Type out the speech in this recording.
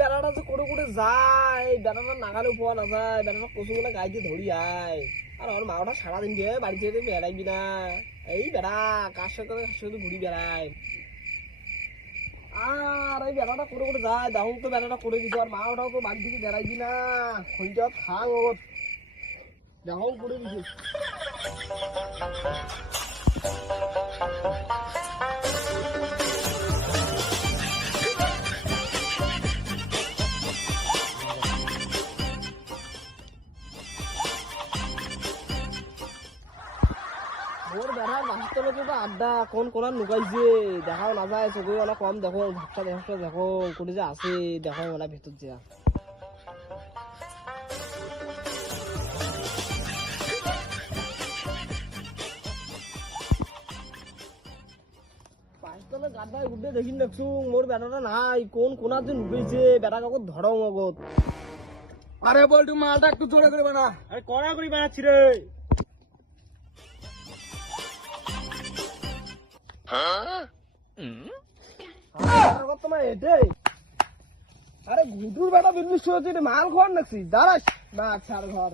বেড়াটা যে করে করে যায়, বেড়াটা নাগালে পাওয়া না যায়, বেড়াটা কচুগুলো গায়ে দিয়ে ধরি আয়। আর আমার মাওটা সারাদিন দিয়ে বাড়িতে বেড়াইবি না, এই বেড়া কার সাথে ঘুরি বেড়ায়। আর এই বেড়াটা করে করে যায়, দেখুন তো বেড়াটা করে দিত, আর মাওটাও তো বাড়ি থেকে বেড়াইবি না, খইটা খাং ওর দেখুন করে দিছে। ওর বেড়ার বাস্তবে তো আড্ডা কোন কোনার লুকাইছে, দেখাও না যায়, চোখে ওলা কম দেখো, ভাবটা দেখো দেখো করে যে আছে, দেখো ওলা ভেতর যা পাঁচতলে গাড্ডায় উঠে দেখি দেখছু মোর বেড়াটা নাই, কোন কোনার যে লুকাইছে, বেড়া কাকত ধরো মগত। আরে বল্টু মালটা একটু জোরে করে বানা। আরে কড়া করে বানাচ্ছি রে। তোমার এটে আরে ঘুটুর বেটা বিদ্যুৎ হচ্ছে মাল খোয়ার নাকি দাঁড়াস বাচ্চার ঘর।